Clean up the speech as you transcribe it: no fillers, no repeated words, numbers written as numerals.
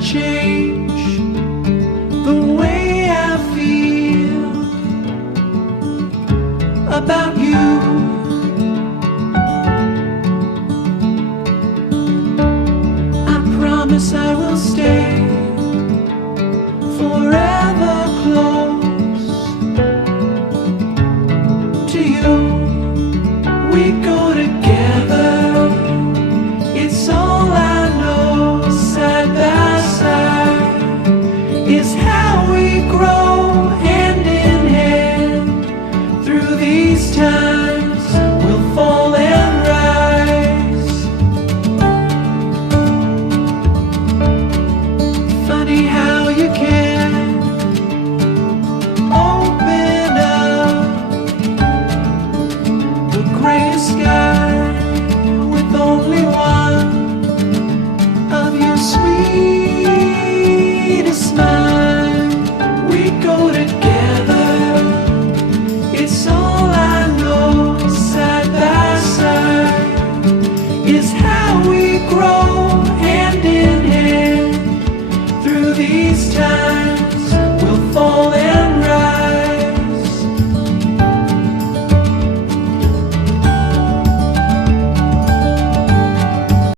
change the way I feel about you. I promise I will stay forever close to you. We go together, it's all I know. Side by side is how we grow, hand in hand. Through these times we'll fall and rise. Funny how you can open up the gray sky